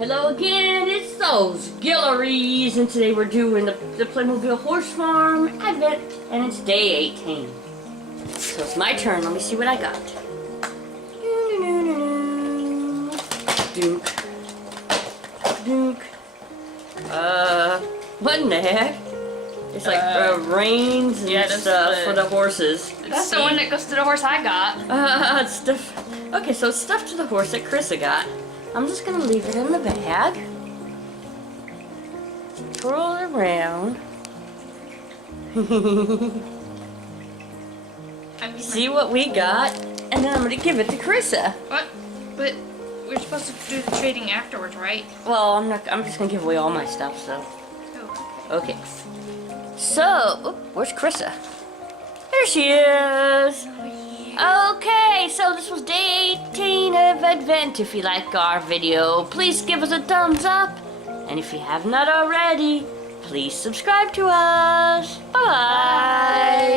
Hello again, it's those Guillories, and today we're doing the Playmobil Horse Farm Advent, and it's day 18. So it's my turn, let me see what I got. Duke. Duke. What in the heck? It's like reins and stuff for the horses. That's the one that goes to the horse I got. It's stuff. Okay, so it's stuff to the horse that Carissa got. I'm just gonna leave it in the bag. Twirl it around. See what we got, and then I'm gonna give it to Carissa. What? But we're supposed to do the trading afterwards, right? Well, I'm just gonna give away all my stuff. So. Oh, Okay. So, where's Carissa? There she is. Okay, so this was day 18 of Advent. If you like our video, please give us a thumbs up. And if you have not already, please subscribe to us. Bye-bye.